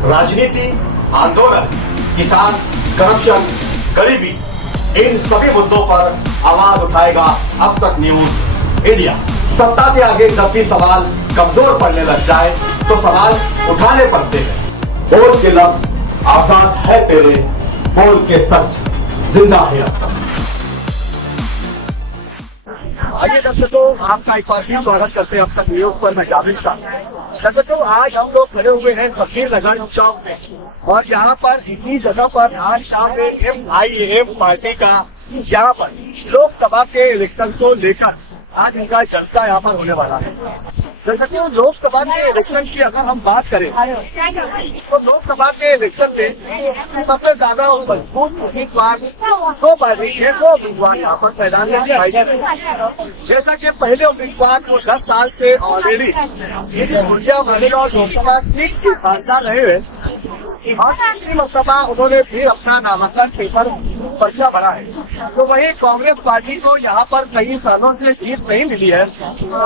राजनीति, आंदोलन, किसान, करप्शन, गरीबी, इन सभी मुद्दों पर आवाज उठाएगा अब तक न्यूज इंडिया। सत्ता के आगे जब भी सवाल कमजोर पड़ने लग जाए तो सवाल उठाने पड़ते हैं। बोल के लब आजाद है तेरे, बोल के सच जिंदा है अब तक। आइए दर्शकों, आपका एक बार फिर स्वागत करते हैं अब तक न्यूज पर। मैं जावेद खान। दर्शकों, आज हम लोग खड़े हुए हैं फकीर नगर चौक में और यहाँ पर इसी जगह पर आज शाम में MIM पार्टी का यहाँ पर लोकसभा के इलेक्शन को लेकर आज इनका जलसा यहाँ पर होने वाला है। दर्शकों, लोकसभा के इलेक्शन की अगर हम बात करें तो लोकसभा के इलेक्शन में सबसे ज्यादा मजबूत उम्मीदवार दो पार्टी है, दो उम्मीदवार यहाँ पर मैदान में दिखाई दे रहे हैं। जैसा कि पहले उम्मीदवार को 10 साल से ऑलरेडी गुड़िया मालेगांव लोकसभा सीट के सांसद रहे हैं और तीसरी मरतबा उन्होंने फिर अपना नामांकन पेपर पर्चा भरा है। तो वही कांग्रेस पार्टी को यहाँ पर कई सालों से जीत नहीं मिली है।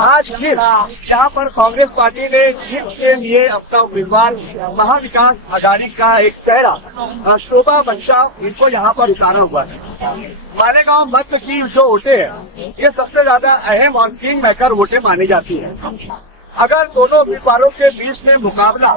आज फिर यहाँ पर कांग्रेस पार्टी ने जीत के लिए अपना उम्मीदवार महाविकास आघाड़ी का एक चेहरा शोभा बच्चाव इनको यहाँ पर उतारा हुआ है। मालेगांव मत की जो वोटें हैं ये सबसे ज्यादा अहम और किंग मेकर वोटें मानी जाती है। अगर दोनों उम्मीदवारों के बीच में मुकाबला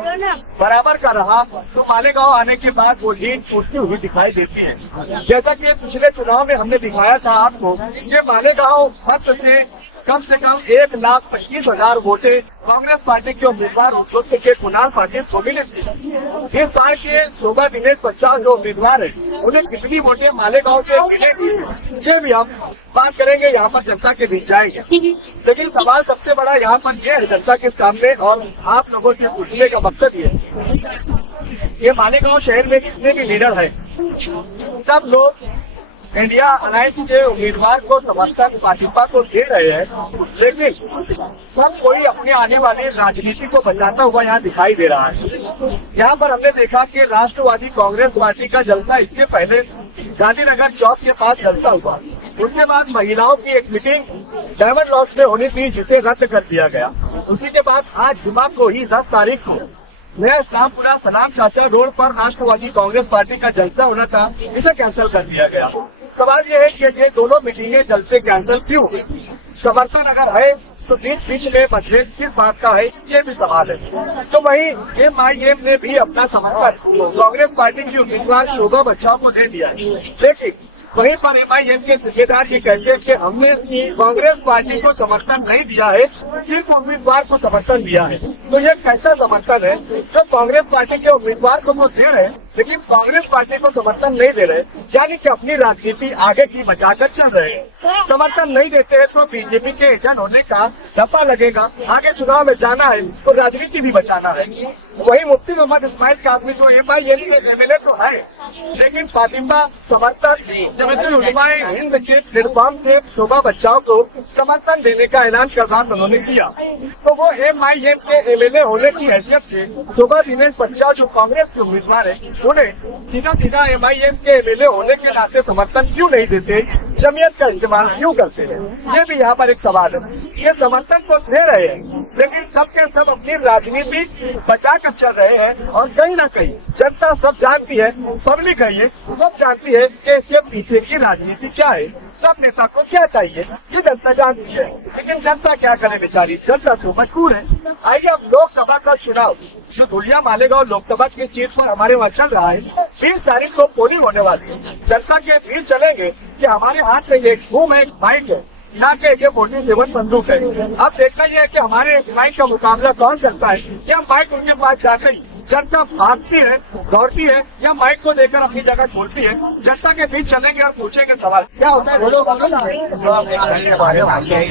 बराबर का रहा तो मालेगांव आने के बाद वो लीड टूटती हुई दिखाई देती है। जैसा कि पिछले चुनाव में हमने दिखाया था आपको कि मालेगांव मत से कम 1,25,000 वोटें कांग्रेस पार्टी के उम्मीदवार उत्तर के कुणाल पाटिल को मिली थी। इस बार के शोभा दिनेश बच्चाव जो उम्मीदवार है उन्हें कितनी वोटें मालेगांव से मिलेगी ये भी हम बात करेंगे, यहाँ पर जनता के बीच जाएंगे। लेकिन सवाल सबसे बड़ा यहाँ पर यह है जनता के सामने और आप लोगों से पूछने का मकसद ये मालेगांव शहर में जितने भी लीडर है सब लोग इंडिया अलायंस के उम्मीदवार को समर्थन भाजपा को दे रहे हैं, लेकिन सब कोई अपने आने वाली राजनीति को बचाता हुआ यहाँ दिखाई दे रहा है। यहाँ पर हमने देखा कि राष्ट्रवादी कांग्रेस पार्टी का जलसा इसके पहले गांधीनगर चौक के पास जलसा हुआ। उसके बाद महिलाओं की एक मीटिंग डायमंड लॉज में होनी थी जिसे रद्द कर दिया गया। उसी के बाद आज जुम्मा को ही 10 तारीख को नया इस्लामपुरा सलाम चाचा रोड पर राष्ट्रवादी कांग्रेस पार्टी का जलसा होना था, इसे कैंसिल कर दिया गया। सवाल ये है कि ये दोनों मीटिंगें जलसे कैंसिल क्यों हुई? समर्थन अगर है तो बीच में मतभेद किस बात का है, ये भी सवाल है। तो वही MIM ने भी अपना समर्थन कांग्रेस पार्टी की उम्मीदवार शोभा बच्चाव को दे दिया है। लेकिन वहीं पर MIM के ठेकेदार ये कहते हैं कि हमने कांग्रेस पार्टी को समर्थन नहीं दिया है, सिर्फ उम्मीदवार को समर्थन दिया है। तो ये कैसा समर्थन है जो कांग्रेस पार्टी के उम्मीदवार को तो दे रहे लेकिन कांग्रेस पार्टी को समर्थन नहीं दे रहे, यानी कि अपनी राजनीति आगे की बचाकर चल रहे हैं। समर्थन नहीं देते हैं तो बीजेपी के एजेंट होने का दफा लगेगा। आगे चुनाव में जाना है तो राजनीति भी बचाना है। वही मुफ्ती मोहम्मद इस्माइल काज़मी जो MIM के MLA तो है, लेकिन फातिमा समर्थन जमीयत उलमाए हिंद के प्लेटफॉर्म से शोभा बच्चाव को समर्थन देने का ऐलान करना उन्होंने किया। तो वो MIM के MLA होने की हैसियत से शोभा दिनेश बच्चाव जो कांग्रेस के उम्मीदवार है उन्हें सीधा MIM के MLA होने के नाते समर्थन क्यों नहीं देते, जमीयत का इस्तेमाल क्यों करते हैं, ये भी यहाँ पर एक सवाल है। ये समर्थन तो दे रहे हैं लेकिन सबके सब अपनी राजनीति बचा कर चल रहे हैं और कहीं ना कहीं जनता सब जानती है, पब्लिक है ये सब जानती है कि इसके पीछे की राजनीति क्या है, सब नेता को क्या चाहिए, ये जनता जानती है। लेकिन जनता क्या करे बेचारी, जनता तो मजबूर है। आइए अब लोकसभा का चुनाव जो धुलिया मालेगांव लोकसभा की सीट पर हमारे वहाँ चल रहा है, 20 तारीख को पोलिंग होने वाली है। जनता के बीच चलेंगे कि हमारे हाथ में एक घूम है, एक बाइक है, ना कि AK-47 बंदूक है। अब देखना यह है कि हमारे इस बाइक का मुकाबला कौन करता है, या बाइक उनके पास जाकर जनता भागती है, दौड़ती है, या माइक को देकर अपनी जगह छोड़ती है। जनता के बीच चलेंगे और पूछेंगे सवाल क्या होता है।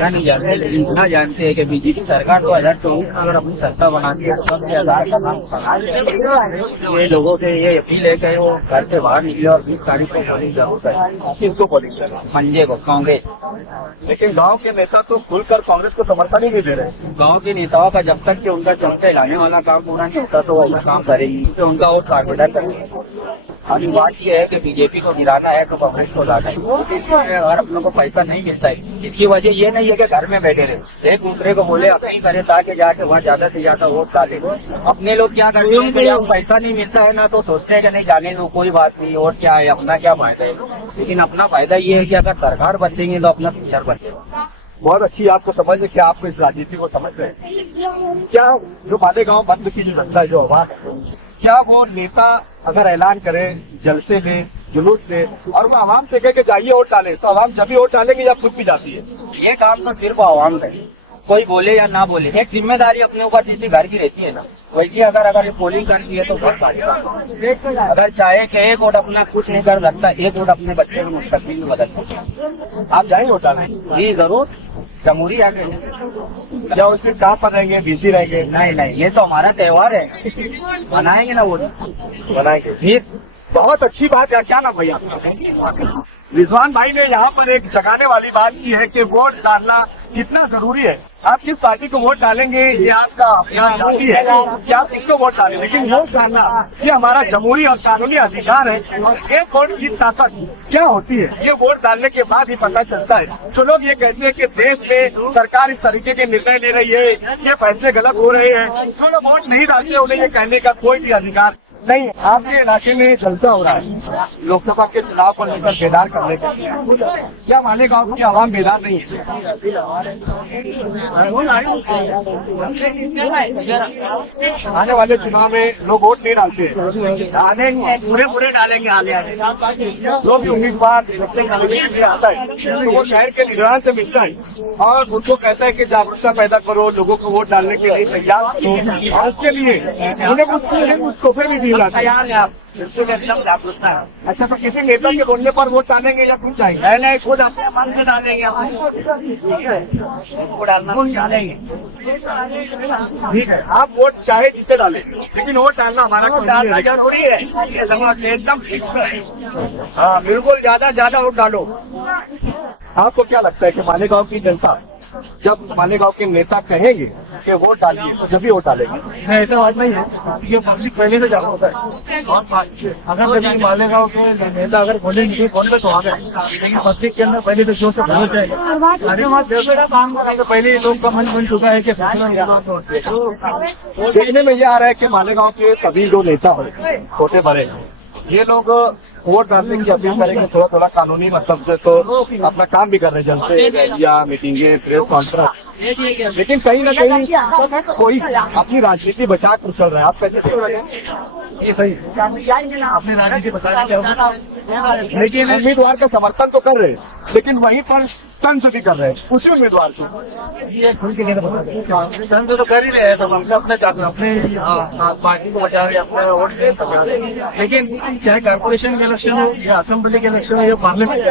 नहीं जानते, लेकिन इतना जानते हैं कि बीजेपी सरकार 2024 में अगर अपनी सत्ता बनाती है तो सबसे आधार का नाम ये लोगों से ये अपील है कि वो घर से बाहर निकले और 20 तारीख को पोलिंग जरूर करें। किसको पोलिंग करें? पंजे को, कांग्रेस। लेकिन गांव के नेता तो खुलकर कांग्रेस को समर्थन ही नहीं दे रहे। गांव के नेताओं का जब तक कि उनका चमचा हिलाने वाला काम पूरा नहीं होता तो वो काम करेगी, तो उनका वोट कारपेटर करेंगे। अभी बात ये है कि बीजेपी को गिराना है तो कांग्रेस को लाना है। अगर अपनों को पैसा नहीं मिलता है, इसकी वजह ये नहीं है कि घर में बैठे रहे, एक दूसरे को बोले अपनी करें ताकि जाके वहाँ ज्यादा से ज्यादा वोट डाले। अपने लोग क्या करते हैं कि जब पैसा नहीं मिलता है ना तो सोचते हैं कि नहीं जाने दो, कोई बात नहीं, और क्या है, अपना क्या फायदा है। लेकिन अपना फायदा ये है कि अगर सरकार बचेंगे तो अपना फ्यूचर बचेगा। बहुत अच्छी आपको समझ है कि आप इस राजनीति को समझ रहे हैं। क्या जो मालेगांव बंद की जो जनता है, जो आवाज है, क्या वो नेता अगर ऐलान करे, जलसे ले, जुलूस ले और वो आवाम से कहे कि जाइए वोट डाले, तो आवाम जब भी वोट डालेंगे या खुद भी जाती है? ये काम तो सिर्फ आवाम का है, कोई बोले या ना बोले, एक जिम्मेदारी अपने ऊपर जैसी घर की रहती है ना, वैसे अगर पोलिंग करती है तो घर सारी अगर चाहे कि एक वोट अपना कुछ नहीं कर सकता, एक वोट अपने बच्चे को मुस्तकबिल में बदल सकता। आप जाएंगे वोट डालने? जी जरूर, जमहूरी आ गई। क्या उस दिन कहाँ पर रहेंगे, बिजी रहेंगे? नहीं, ये तो हमारा त्योहार है, मनाएंगे ना वोट, बनाएंगे। फिर बहुत अच्छी बात है। क्या नाम भैया? रिजवान भाई ने यहाँ पर एक जगाने वाली बात की है कि वोट डालना कितना जरूरी है। आप किस पार्टी को वोट डालेंगे ये आपका अपना जाति है कि आप किसको वोट डालें, लेकिन वोट डालना ये हमारा जमहूरी और कानूनी अधिकार है। और एक वोट की ताकत क्या होती है ये वोट डालने के बाद ही पता चलता है। जो लोग ये कहते हैं कि देश में सरकार इस तरीके के निर्णय ले रही है, ये फैसले गलत हो रहे हैं, जो लोग वोट नहीं डालते उन्हें ये कहने का कोई भी अधिकार नहीं। आपके इलाके में जलसा हो रहा है लोकसभा के चुनाव को लेकर बेदार करने के लिए, क्या मालेगांव की आवाम बेदार नहीं है? आने वाले चुनाव में लोग वोट नहीं डालते हैं, पूरे डालेंगे। आने जो भी उम्मीदवार आता है तो वो शहर के निगरान से मिलता है और उनको कहता है कि जागरूकता पैदा करो, लोगों को वोट डालने के लिए तैयार करो, और उसके लिए उन्हें कुछ तोहफे भी दिए जाते हैं। एकदम जागरूकता है। अच्छा, तो किसी नेता के बोलने पर वोट डालेंगे या खुद जाएंगे? नहीं, खुद अपने मन से डालेंगे, डालेंगे। ठीक है, आप वोट चाहे जिसे डालें, लेकिन वोट डालना हमारा डालना जरूरी है, एकदम फिक्स है। हाँ बिल्कुल, ज्यादा वोट डालो। आपको क्या लगता है कि मालेगांव की जनता जब मालेगांव के नेता कहेंगे कि वोट डालिए तो जब भी वोट डालेंगे? नहीं, ऐसा बात नहीं है, ये पब्लिक पहले से जागरूक है। और अगर कभी मालेगांव के नेता अगर बोलेंगे कि कौन पे तो आ गए, लेकिन पब्लिक के अंदर पहले तो जोश से भरोस जाएगा। अरे वहाँ जैसे काम करेंगे तो पहले लोग का मन बन चुका है कि देखने में ये आ रहा है कि मालेगांव के सभी जो नेता हो, छोटे बड़े, ये लोग वोट डालने की अपील करेंगे थोड़ा कानूनी मतलब से, तो अपना काम भी कर रहे हैं, जलसे या मीटिंगें, प्रेस कॉन्फ्रेंस, लेकिन कहीं ना कहीं कोई अपनी राजनीति बचा कर चल रहा है। आप कैसे देख रहे हैं? ये सही अपनी राजनीति बताना चाहूँगा, लेकिन उम्मीदवार का समर्थन तो कर रहे हैं, लेकिन वहीं पर तंज भी कर रहे हैं उसी उम्मीदवार को। ये खुल के नहीं बता तो कर ही रहे हैं, तो हम अपने पार्टी को बचा रहे, अपने वोट दे बचा रहे। लेकिन चाहे कॉर्पोरेशन के इलेक्शन हो या असेंबली के इलेक्शन हो या पार्लियामेंट,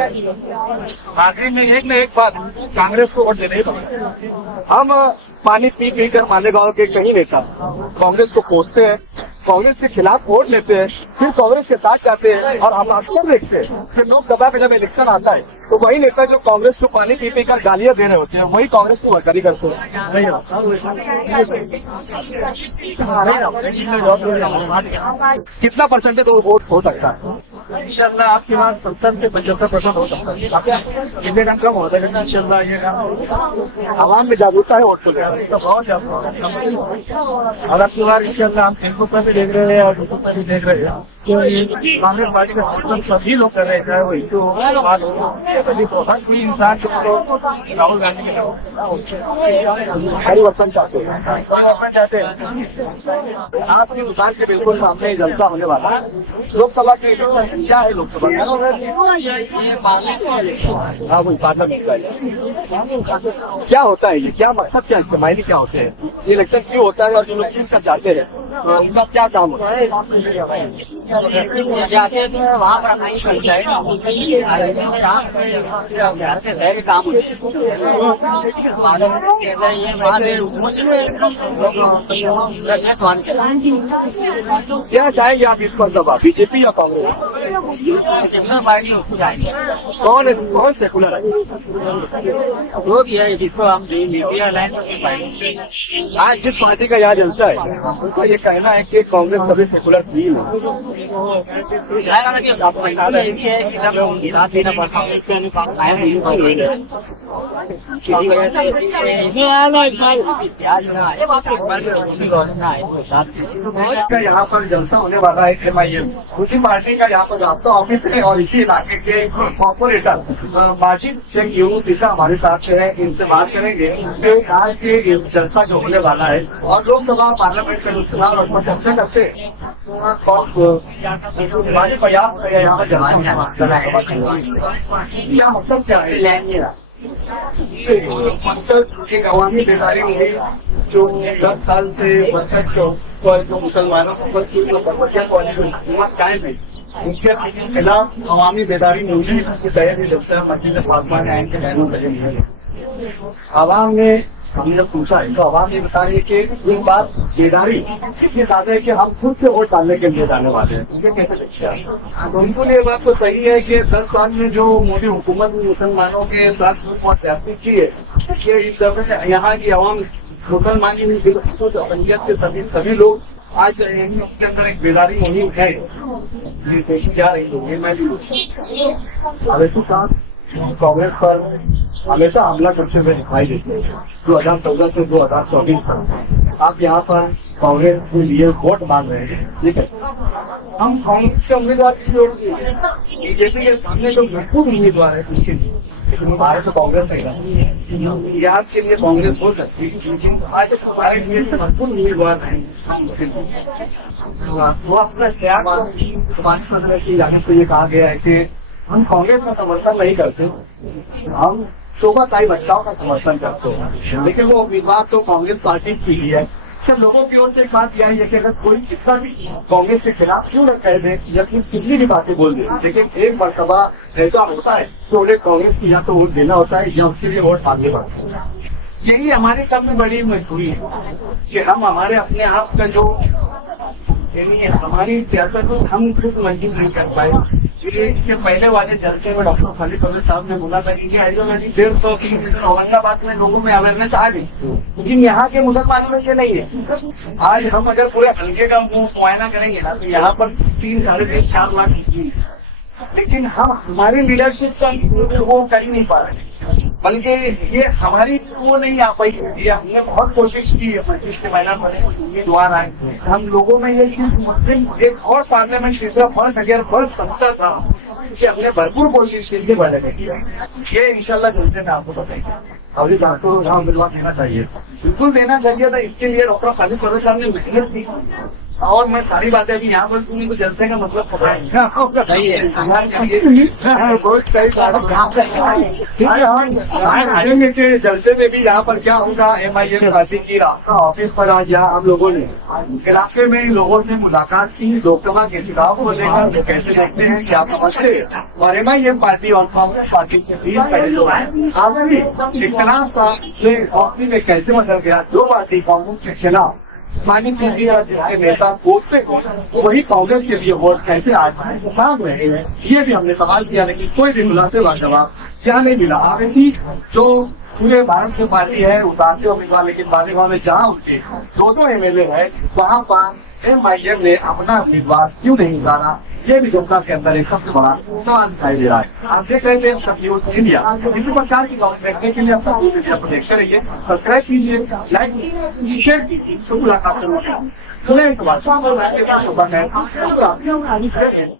आखिर में एक न एक बात कांग्रेस को वोट देने ही पड़ेगा। हम पानी पी पी कर मालेगांव के कई नेता कांग्रेस को कोसते हैं, कांग्रेस के खिलाफ वोट लेते हैं, फिर कांग्रेस के साथ जाते हैं, और हम अक्सर देखते हैं फिर लोकसभा में जब इलेक्शन आता है तो वही नेता जो कांग्रेस को पानी पी पी कर गालियां दे रहे होते हैं वही कांग्रेस को वर्करी करते हैं। कितना परसेंटेज तो वोट हो सकता है? इंशाल्लाह आपके पास 70 से 75% हो सकता है, कितने टाइम कम होता है, लेकिन इंशाल्लाह ये आवाम में जागरूकता है वोट को लेकर। तो बहुत ज्यादा। और अब की बार इंशाल्लाह हम फेसबुक पर भी देख रहे हैं और यूट्यूब पर भी देख रहे हैं कि कांग्रेस पार्टी का समर्थन सभी लोग कर रहे हैं, चाहे वो हिंदू हो बात हो, सभी तो हर कोई इंसान जो राहुल गांधी के परिवर्तन चाहते हैं। परिवर्तन चाहते हैं। आपकी दुकान के बिल्कुल सामने ही जलसा होने वाला है। लोकसभा की क्या है? लोकसभा हाँ वही पार्लियामेंट का क्या होता है, ये क्या मकसद, क्या इसके मायने क्या होते हैं, ये इलेक्शन क्यों होता है और जो लोग चीज कर जाते हैं उनका क्या काम होता है? जाते हैं तो वहाँ पर नहीं पंचायत काम क्या चाहेंगे आप इस पर दबा, बीजेपी या कांग्रेस? सेकुलर पार्टी उसको जाएंगे। कौन सेकुलर है? वो किया है जिसको हम मीडिया लाइन पार्टी। आज जिस पार्टी का यहाँ जलसा है उनका ये कहना है कि कांग्रेस कभी सेकुलर थी नहीं। ये भी है कि जब हिसाब देना पड़ता है का यहाँ पर जलसा होने वाला है MIM उसी पार्टी का यहाँ पर रास्ता ऑफिस है और इसी इलाके के कॉर्पोरेटर माजिद शेख यूनुस ईसा हमारे साथ है, इनसे बात करेंगे कि आज के जलसा जो होने वाला है और लोकसभा पार्लियामेंट के चुनाव और चर्चा करते यहाँ पर जलसा क्या मतलब क्या है? मतलब एक अवामी बेदारी हुई जो 10 साल से जो मुसलमानों को हुकूमत कायम है उसके खिलाफ अवामी बेदारी मूवमेंट की तैयारी जब से मस्जिद फातिमा आयन के बहनों बजे आवाम ने हमने पूछा है तो आवाम ये बता रही है कि एक बात बेदारी इतनी ज्यादा है कि हम खुद से वोट डालने के लिए जाने वाले हैं। उनके कैसे लगता है? तो उनको ये बात तो सही है कि 10 साल में जो मोदी हुकूमत ने मुसलमानों के साथ बहुत ज्यादती की है कि इस दफे यहाँ की आवाम मुसलमान पंचायत के सभी लोग आज उसके अंदर एक बेदारी मुहिम है देखी जा रही है। मैं भी कांग्रेस पर हमेशा हमला करते हुए दिखाई देते हैं 2014 से 2024 तक। आप यहाँ पर कांग्रेस के लिए वोट मांग रहे हैं, ठीक है? हम कांग्रेस के उम्मीदवार की जोड़ दिए बीजेपी के सामने जो महत्वपूर्ण उम्मीदवार है उसके लिए हमारे तो कांग्रेस है यहाँ के लिए कांग्रेस हो सकती है लेकिन आज हमारे लिए महत्वपूर्ण उम्मीदवार है वो अपना त्याग की जाने से ये कहा गया है कि हम कांग्रेस का समर्थन नहीं करते, हम शोभाताई बच्चाओं का समर्थन करते हैं। लेकिन वो उम्मीदवार तो कांग्रेस पार्टी की ही है। सब लोगों की ओर से एक बात यह है कि अगर कोई कितना भी कांग्रेस के खिलाफ क्यों न कह दे या कितनी भी बातें बोल दे, लेकिन एक मरतबा ऐसा होता है तो उन्हें कांग्रेस की या तो वोट देना होता है या उसके लिए वोट मांगने पड़ता है। यही हमारी सबसे बड़ी मजबूरी है कि हम हमारे अपने आप का जो यानी हमारी सियासत को हम खुद मंजूर नहीं कर पाए। इसके पहले वाले जलसे में डॉक्टर खालिद कबीर साहब ने बोला था कि आइडियोलॉजी 150 की औरंगाबाद में लोगों में अवेयरनेस आ गई, लेकिन यहाँ के मुसलमानों में ये नहीं है। आज हम अगर पूरे हल्के का मुआयना करेंगे ना तो यहाँ पर 3-4 लाख लेकिन हम हमारी लीडरशिप का वो कर ही नहीं पा रहे, बल्कि ये हमारी वो नहीं आ पाई। ये हमने बहुत कोशिश की है 25 के महीना पर उम्मीदवार आए, हम लोगों में ये चीज मुस्लिम एक और पार्लियामेंट तीसरा फर्ज अगर फर्ज बनता था कि हमने भरपूर कोशिश की थी बढ़ने की। ये इंशाल्लाह जल्दी में आपको बताएंगे। अभी डॉक्टर जहाँ उम्मीदवार देना चाहिए बिल्कुल देना चाहिए था। इसके लिए डॉक्टर खालिद कबीर साहब ने मेहनत की और मैं सारी बातें अभी यहाँ पर तुम्हें तो जलसे का मतलब पता है कि जलसे में भी यहाँ पर क्या होगा MIM पार्टी की रास्ता ऑफिस पर आज यहाँ हम लोगों ने इलाके में लोगों से मुलाकात की, लोकसभा के चुनाव को लेकर वो कैसे देखते हैं क्या समझते हैं और MIM पार्टी और कांग्रेस पार्टी के बीच पहले जो है आपसी इख्तिलाफ का में कैसे बदल गया। दो पार्टी कांग्रेस के खिलाफ मानी कीजिए जिसके नेता वोटते हो वही कांग्रेस के लिए वोट कैसे आज मांग रहे हैं, ये भी हमने सवाल किया लेकिन कोई भी खुलासे का जवाब क्या नहीं मिला। आगे जो पूरे भारत की पार्टी है उतारते उम्मीदवार, लेकिन बालीगांव में जहाँ उनके 2 MLA है वहाँ पर MIM ने अपना उम्मीदवार क्यों नहीं उतारा, ये भी जनता के अंदर एक सबसे बड़ा सवाल दिखाई दे रहा है। आप देख रहे थे सब न्यूज इंडिया, इसी प्रकार की खबर देखने के लिए अपना मीडिया को देखते रहिए, सब्सक्राइब कीजिए, लाइक कीजिए, शेयर कीजिए, मुलाकात करूँगा। सुने एक बात